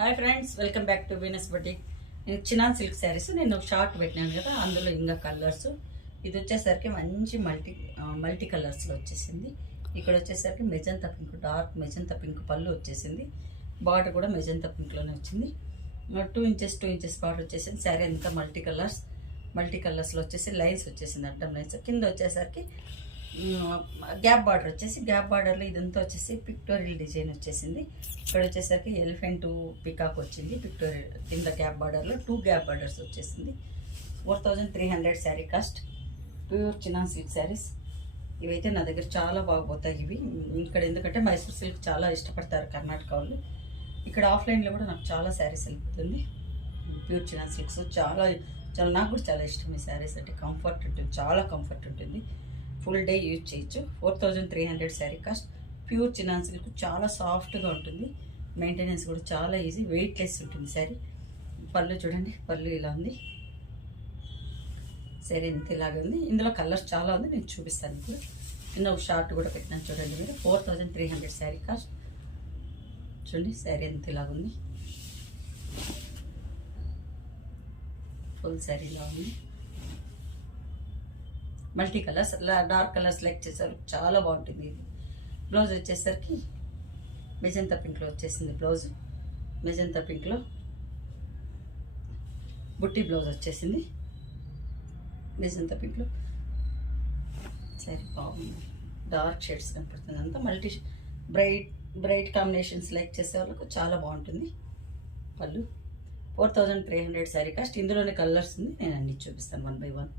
Hi friends, welcome back to Venus boutique. నేను chinon silk saris నేను short పెట్టినాను కదా, అందులో ఇంకా కలర్స్. ఇది వచ్చేసరికి మంచి మల్టీ కలర్స్లో వచ్చేసింది. ఇక్కడ వచ్చేసరికి magenta pink, dark magenta pink పళ్ళు వచ్చేసింది. బార్డర్ కూడా మెజంతా పింక్లోనే వచ్చింది. 2 ఇంచెస్ బార్డర్ వచ్చేసింది. శారీ అంతా మల్టీ కలర్స్లో వచ్చేసి లైన్స్ వచ్చేసింది, అడ్డం లైన్స్. కింద వచ్చేసరికి గ్యాప్ బార్డర్ వచ్చేసి, గ్యాప్ బార్డర్లో ఇదంతా వచ్చేసి పిక్టోరియల్ డిజైన్ వచ్చేసింది. ఇక్కడ వచ్చేసరికి ఎలిఫెంట్ పికాక్ వచ్చింది. పిక్టోరియల్ కింద గ్యాప్ బార్డర్లో 2 గ్యాప్ బార్డర్స్ వచ్చేసింది. 4300 sari cost. Pure chinon silk saris ఇవైతే నా దగ్గర చాలా బాగుపోతాయి ఇవి. ఇక్కడ ఎందుకంటే మైసూర్ సిల్క్ చాలా ఇష్టపడతారు కర్ణాటక వాళ్ళు. ఇక్కడ ఆఫ్లైన్లో కూడా నాకు చాలా శారీస్ వెళ్ళిపోతుంది. ప్యూర్ చినాన్ సిల్క్స్ చాలా చాలా నాకు కూడా చాలా ఇష్టం. ఈ శారీస్ అంటే కంఫర్ట్ ఉంటుంది, చాలా కంఫర్ట్ ఉంటుంది. ఫుల్ డే యూజ్ చేయొచ్చు. 4300 sari cost. Pure chinon silk చాలా సాఫ్ట్గా ఉంటుంది. మెయింటెనెన్స్ కూడా చాలా ఈజీ, వెయిట్లెస్ ఉంటుంది శారీ. పళ్ళు చూడండి, పళ్ళు ఇలా ఉంది. శారీ ఇంత ఇలాగే ఉంది. ఇందులో కలర్స్ చాలా ఉంది, నేను చూపిస్తాను ఇప్పుడు. కింద ఒక షార్ట్ కూడా పెట్టినాను చూడండి మీరు. 4300 శారీ కాస్ట్. చూడండి శారీ ఎంత ఇలాగుంది. ఫుల్ శారీ ఇలా ఉంది. Multi colours, dark colours like చేశారు, చాలా బాగుంటుంది ఇది. బ్లౌజ్ వచ్చేసరికి మెజంతా పింక్లో వచ్చేసింది. బ్లౌజ్ మెజంతా పింక్లో బుట్టి బ్లౌజ్ వచ్చేసింది. మెజంతా పింక్లో సరే బాగుంది. డార్క్ షేడ్స్ కనపడుతుంది. అంతా మల్టీ బ్రైట్ కాంబినేషన్స్ లైక్ చేసే వాళ్ళకు చాలా బాగుంటుంది. పళ్ళు 4300 శారీ కాస్ట్. ఇందులోనే కలర్స్ ఉంది, నేను అన్ని చూపిస్తాను 1 by 1.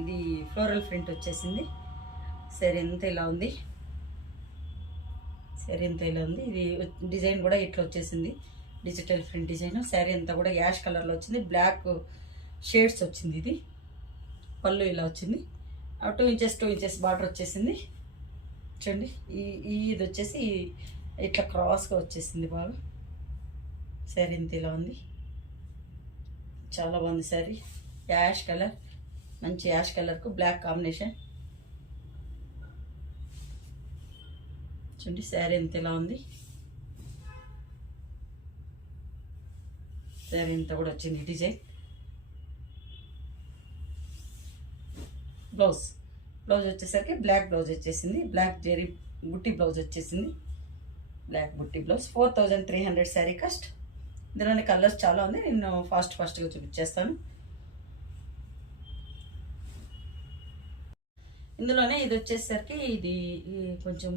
ఇది ఫ్లోరల్ ప్రింట్ వచ్చేసింది. శారీ ఎంత ఇలా ఉంది. శారీ ఎంత ఇలా ఉంది. ఇది డిజైన్ కూడా ఇట్లా వచ్చేసింది, డిజిటల్ ప్రింట్ డిజైన్. శారీ అంతా కూడా యాష్ కలర్లో వచ్చింది, బ్లాక్ షేడ్స్ వచ్చింది. ఇది పళ్ళు ఇలా వచ్చింది. 2 ఇంచెస్ బార్డర్ వచ్చేసింది. చూడండి, ఇది వచ్చేసి ఇట్లా క్రాస్గా వచ్చేసింది బాగా. శారీ ఎంత ఇలా ఉంది, చాలా బాగుంది శారీ. యాష్ కలర్, మంచి యాష్ కలర్కు బ్లాక్ కాంబినేషన్. చూడండి శారీ ఎంత ఇలా ఉంది. శారీ అంతా కూడా వచ్చింది డిజైన్. బ్లౌజ్ వచ్చేసరికి బ్లాక్ బ్లౌజ్ వచ్చేసింది. బ్లాక్ జెరీ బుట్టి బ్లౌజ్ వచ్చేసింది. బ్లాక్ బుట్టి బ్లౌజ్. 4300 శారీ కాస్ట్. ఇందులోనే కలర్స్ చాలా ఉంది, నేను ఫాస్ట్గా చూపించేస్తాను. ఇందులోనే ఇది వచ్చేసరికి ఇది కొంచెం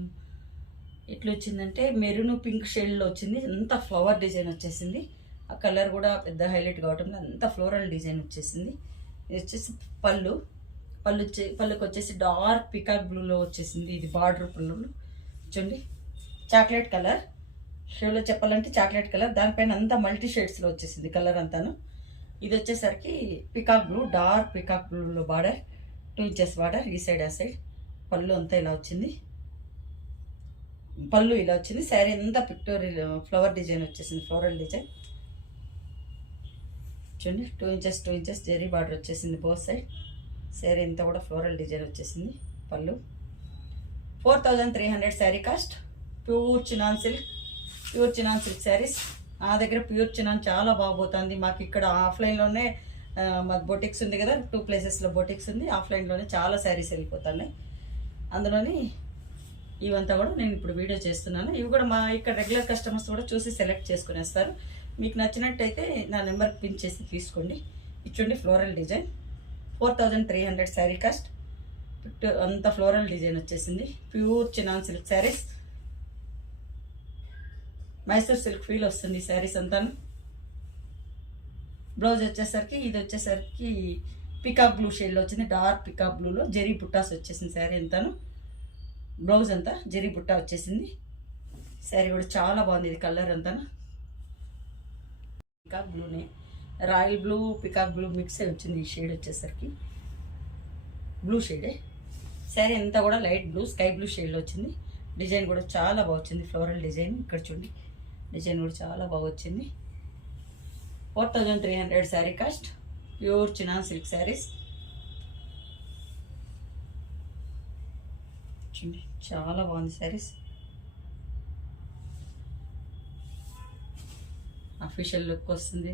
ఎట్లా వచ్చిందంటే మెరూన్ పింక్ షేడ్లో వచ్చింది. అంతా ఫ్లవర్ డిజైన్ వచ్చేసింది. ఆ కలర్ కూడా పెద్ద హైలైట్ కావటం, అంతా ఫ్లోరల్ డిజైన్ వచ్చేసింది. ఇది వచ్చేసి పళ్ళుకి వచ్చేసి డార్క్ పికాక్ బ్లూలో వచ్చేసింది. ఇది బార్డర్ పళ్ళు చూడండి, చాక్లెట్ కలర్ షేడ్లో చెప్పాలంటే చాక్లెట్ కలర్. దానిపైన అంతా మల్టీ షేడ్స్లో వచ్చేసింది కలర్ అంతాను. ఇది వచ్చేసరికి పికాక్ బ్లూ, డార్క్ పికాక్ బ్లూలో బార్డర్, 2 ఇంచెస్ బార్డర్ ఈ సైడ్ ఆ సైడ్. పళ్ళు అంతా ఇలా వచ్చింది. పళ్ళు ఇలా వచ్చింది. శారీ అంతా పిక్టోరియల్ ఫ్లవర్ డిజైన్ వచ్చేసింది, ఫ్లోరల్ డిజైన్. చూడండి 2 ఇంచెస్ జెరీ బార్డర్ వచ్చేసింది బోత్ సైడ్. శారీ అంతా కూడా ఫ్లోరల్ డిజైన్ వచ్చేసింది. పళ్ళు 4300 sari cost. Pure chinon silk saris. నా దగ్గర ప్యూర్ చినాన్ చాలా బాగుపోతుంది. మాకు ఇక్కడ ఆఫ్లైన్లోనే మాకు బొటిక్స్ ఉంది కదా, 2 ప్లేసెస్లో బొటిక్స్ ఉంది. ఆఫ్లైన్లోనే చాలా శారీస్ వెళ్ళిపోతున్నాయి. అందులోని ఇవంతా కూడా నేను ఇప్పుడు వీడియో చేస్తున్నాను. ఇవి కూడా మా ఇక్కడ రెగ్యులర్ కస్టమర్స్ కూడా చూసి సెలెక్ట్ చేసుకునేస్తారు. మీకు నచ్చినట్టయితే నా నెంబర్కి పిన్ చేసి తీసుకోండి. ఇచ్చండి ఫ్లోరల్ డిజైన్. 4300 శారీ కాస్ట్. అంత ఫ్లోరల్ డిజైన్ వచ్చేసింది. Pure chinon silk saris. Mysore silk feel వస్తుంది శారీస్ అంతాను. బ్లౌజ్ వచ్చేసరికి ఇది వచ్చేసరికి పికాక్ బ్లూ షేడ్లో వచ్చింది. డార్క్ పికాక్ బ్లూలో జెరీ బుట్టాస్ వచ్చేసింది శారీ అంతాను. బ్లౌజ్ అంతా జెరీ బుట్టా వచ్చేసింది. శారీ కూడా చాలా బాగుంది. ఇది కలర్ అంతాను పికాక్ బ్లూనే, royal blue peacock blue mix అయి వచ్చింది. ఈ షేడ్ వచ్చేసరికి బ్లూ షేడే. శారీ అంతా కూడా లైట్ బ్లూ, స్కై బ్లూ షేడ్లో వచ్చింది. డిజైన్ కూడా చాలా బాగా వచ్చింది, ఫ్లోరల్ డిజైన్. ఇక్కడ చూడండి, డిజైన్ కూడా చాలా బాగా వచ్చింది. 4300 sari cost. Pure chinon silk saris. చూడండి చాలా బాగుంది శారీస్. అఫీషియల్ లుక్ వస్తుంది.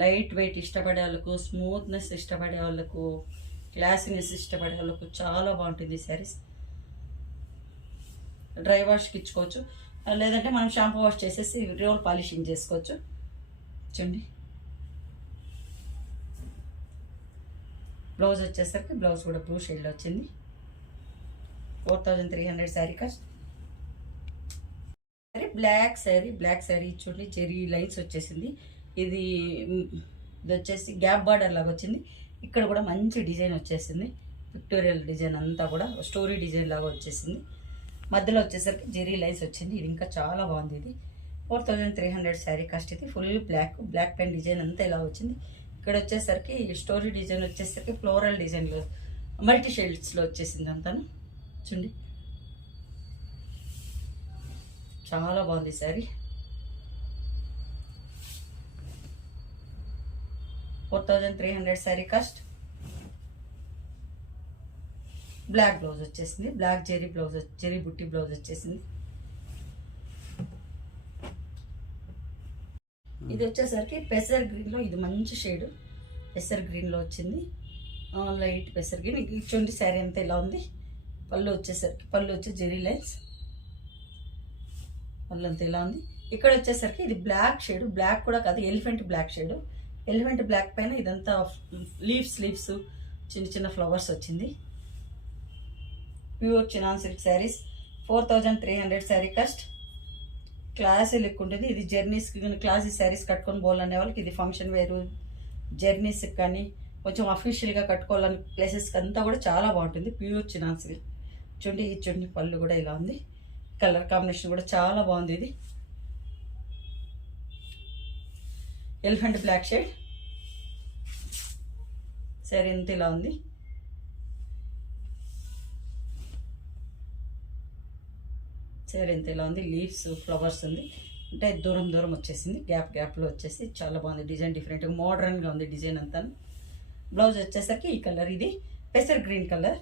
లైట్ వెయిట్ ఇష్టపడే వాళ్ళకు, స్మూత్నెస్ ఇష్టపడే వాళ్ళకు, క్లాసీనెస్ ఇష్టపడే వాళ్ళకు చాలా బాగుంటుంది ఈ శారీస్. డ్రై వాష్కి ఇచ్చుకోవచ్చు, లేదంటే మనం షాంపూ వాష్ చేసేసి రోల్ పాలిషింగ్ చేసుకోవచ్చు. చూడండి, బ్లౌజ్ వచ్చేసరికి బ్లౌజ్ కూడా బ్లూ షేడ్లో వచ్చింది. 4300 శారీ కాస్ట్. బ్లాక్ శారీ చూడండి, జెరీ లైన్స్ వచ్చేసింది. ఇది వచ్చేసి గ్యాప్ బార్డర్ లాగా వచ్చింది. ఇక్కడ కూడా మంచి డిజైన్ వచ్చేసింది, పిక్టోరియల్ డిజైన్ అంతా కూడా స్టోరీ డిజైన్ లాగా వచ్చేసింది. మధ్యలో వచ్చేసరికి జెరీ లైన్స్ వచ్చింది. ఇది ఇంకా చాలా బాగుంది. ఇది 4300 శారీ కాస్ట్. ఇది ఫుల్ బ్లాక్ పెన్ డిజైన్ అంతా ఇలా వచ్చింది. ఇక్కడ వచ్చేసరికి స్టోరీ డిజైన్ వచ్చేసరికి ఫ్లోరల్ డిజైన్లో మల్టీ షేడ్స్లో వచ్చేసింది అంతాను. చూడండి, చాలా బాగుంది sari. 4300 sari cost. Black blouse వచ్చేసింది, బ్లాక్ జెరీ బుట్టి బ్లౌజ్ వచ్చేసింది. ఇది వచ్చేసరికి పెసర్ గ్రీన్లో, ఇది మంచి షేడ్ పెసర్ గ్రీన్లో వచ్చింది. లైట్ పెసర్ గ్రీన్. చూడండి శారీ అంతా ఇలా ఉంది. పళ్ళు వచ్చి జెరీ లైన్స్, పళ్ళు అంతా ఇలా ఉంది. ఇక్కడ వచ్చేసరికి ఇది బ్లాక్ షేడ్, బ్లాక్ కూడా కాదు, elephant black shade. Elephant black పైన ఇదంతా లీవ్స్ చిన్న చిన్న ఫ్లవర్స్ వచ్చింది. Pure chinon silk saris. 4300 sari cost. Classy look ఉంటుంది. ఇది జర్నీస్కి క్లాసీ శారీస్ కట్టుకొని పోవాలనే వాళ్ళకి ఇది ఫంక్షన్ వేరు, జర్నీస్కి కానీ కొంచెం అఫీషియల్గా కట్టుకోవాలని ప్లేసెస్కి అంతా కూడా చాలా బాగుంటుంది. Pure chinon silk. చూడండి పళ్ళు కూడా ఇలా ఉంది. కలర్ కాంబినేషన్ కూడా చాలా బాగుంది. ఇది ఎలిఫెంట్ బ్లాక్ షేడ్. శారీ ఎంత ఇలా ఉంది. శారీ ఎంత ఇలా ఉంది. లీవ్స్ ఫ్లవర్స్ ఉంది, అంటే దూరం వచ్చేసింది, గ్యాప్లో వచ్చేసి చాలా బాగుంది. డిజైన్ డిఫరెంట్గా మోడర్న్గా ఉంది డిజైన్ అంతా. బ్లౌజ్ వచ్చేసరికి ఈ కలర్, ఇది పెసర్ గ్రీన్ కలర్.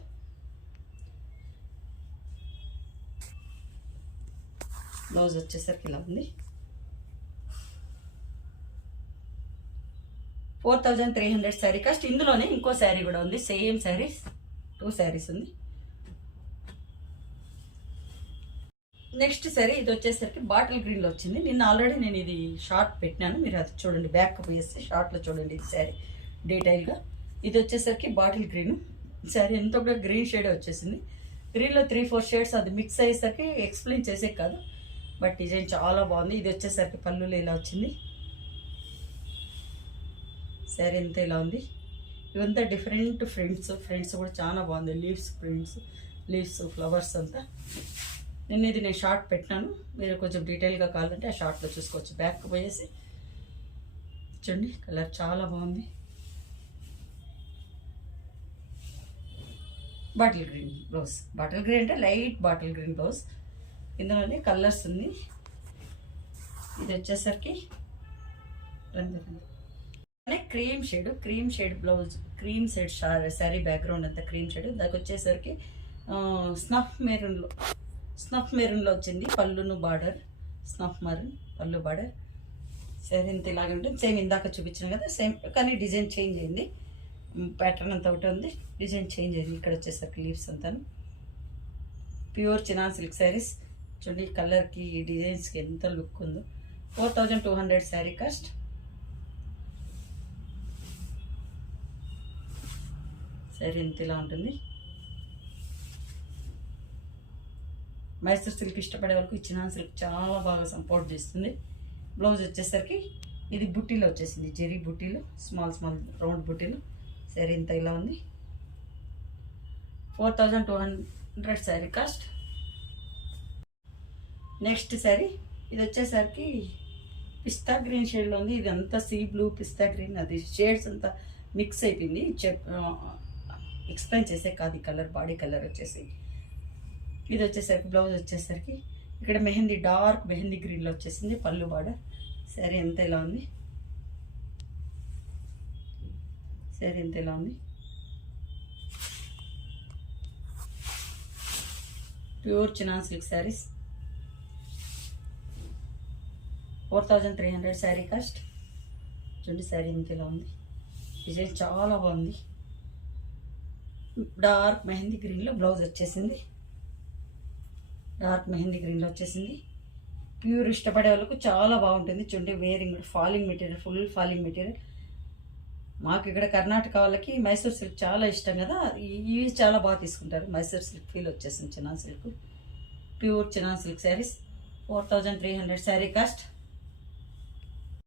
బ్లౌజ్ వచ్చేసరికి ఇలా ఉంది. 4300 శారీ కాస్ట్. ఇందులోనే ఇంకో శారీ కూడా ఉంది, సేమ్ శారీస్, 2 శారీస్ ఉంది. నెక్స్ట్ శారీ ఇది వచ్చేసరికి బాటిల్ గ్రీన్లో వచ్చింది. నిన్న ఆల్రెడీ నేను ఇది షార్ట్ పెట్టినాను, మీరు అది చూడండి, బ్యాక్ పోయేసి షార్ట్లో చూడండి ఇది శారీ డీటెయిల్గా. ఇది వచ్చేసరికి బాటిల్ గ్రీన్ శారీ, ఎంత కూడా గ్రీన్ షేడే వచ్చేసింది. గ్రీన్లో 3-4 షేడ్స్, అది మిక్స్ అయ్యేసరికి ఎక్స్ప్లెయిన్ చేసే కాదు, బట్ డిజైన్ చాలా బాగుంది. ఇది వచ్చేసరికి పళ్ళులో ఇలా వచ్చింది. శారీ అంతా ఇలా ఉంది. ఇవంతా డిఫరెంట్ ఫ్రెండ్స్ కూడా చాలా బాగుంది. లీవ్స్ ఫ్లవర్స్ అంతా. నేను షార్ట్ పెట్టినాను, మీరు కొంచెం డీటెయిల్గా కావాలంటే ఆ షార్ట్లో చూసుకోవచ్చు. బ్యాక్ పోయేసి చూడండి, కలర్ చాలా బాగుంది. Bottle green blouse. Bottle green అంటే లైట్ బాటిల్ గ్రీన్ బ్లౌజ్. ఇందులోనే కలర్స్ ఉంది. ఇది వచ్చేసరికి cream shade blouse, cream shade sari background అంతా క్రీమ్ షేడ్. దానికి వచ్చేసరికి స్నఫ్ మెరూన్లో వచ్చింది. పళ్ళును బార్డర్ స్నఫ్ మెరూన్ పళ్ళు బార్డర్. శారీ అంతా ఇలాగే ఉంటుంది, సేమ్ ఇందాక చూపించిన కదా, సేమ్ కానీ డిజైన్ చేంజ్ అయింది. ప్యాటర్న్ అంతా ఒకటి ఉంది, డిజైన్ చేంజ్ అయింది. ఇక్కడ వచ్చేసరికి లీవ్స్ అంతాను. Pure chinon silk saris. చూడండి కలర్కి ఈ డిజైన్స్కి ఎంత లుక్ ఉందో. 4200 శారీ కాస్ట్. శారీ ఎంత ఇలా ఉంటుంది. మైసూర్ సిల్క్ ఇష్టపడే వాళ్ళకు చినాన్ సిల్క్ చాలా బాగా సపోర్ట్ చేస్తుంది. బ్లౌజ్ వచ్చేసరికి ఇది బుట్టీలో వచ్చేసింది, జెరీ బుట్టీలో, స్మాల్ రౌండ్ బుట్టీలో. శారీ ఇంత ఇలా ఉంది. 4200 శారీ కాస్ట్. నెక్స్ట్ శారీ ఇది వచ్చేసరికి పిస్తా గ్రీన్ షేడ్లో ఉంది. ఇది అంతా సీ బ్లూ పిస్తా గ్రీన్, అది షేడ్స్ అంతా మిక్స్ అయిపోయింది. ఎక్స్ప్లెయిన్ చేసే కాదు ఈ కలర్, బాడీ కలర్ వచ్చేసి. ఇది వచ్చేసరికి బ్లౌజ్ వచ్చేసరికి ఇక్కడ డార్క్ మెహందీ గ్రీన్లో వచ్చేసింది. పళ్ళు బార్డర్. శారీ ఎంత ఇలా ఉంది. Pure chinon silk saris. 4300 sari cost. చూడండి శారీ ఇంత ఇలా ఉంది, డిజైన్ చాలా బాగుంది. డార్క్ మెహందీ గ్రీన్లో బ్లౌజ్ వచ్చేసింది. డార్క్ మెహందీ గ్రీన్లో వచ్చేసింది. ప్యూర్ ఇష్టపడే వాళ్ళకు చాలా బాగుంటుంది. చూడండి wearing falling material, full falling material. మాకు ఇక్కడ కర్ణాటక వాళ్ళకి మైసూర్ సిల్క్ చాలా ఇష్టం కదా, ఇవి చాలా బాగా తీసుకుంటారు. మైసూర్ సిల్క్ ఫీల్ వచ్చేసింది. Chinon silk, pure chinon silk saris. 4300 sari cost.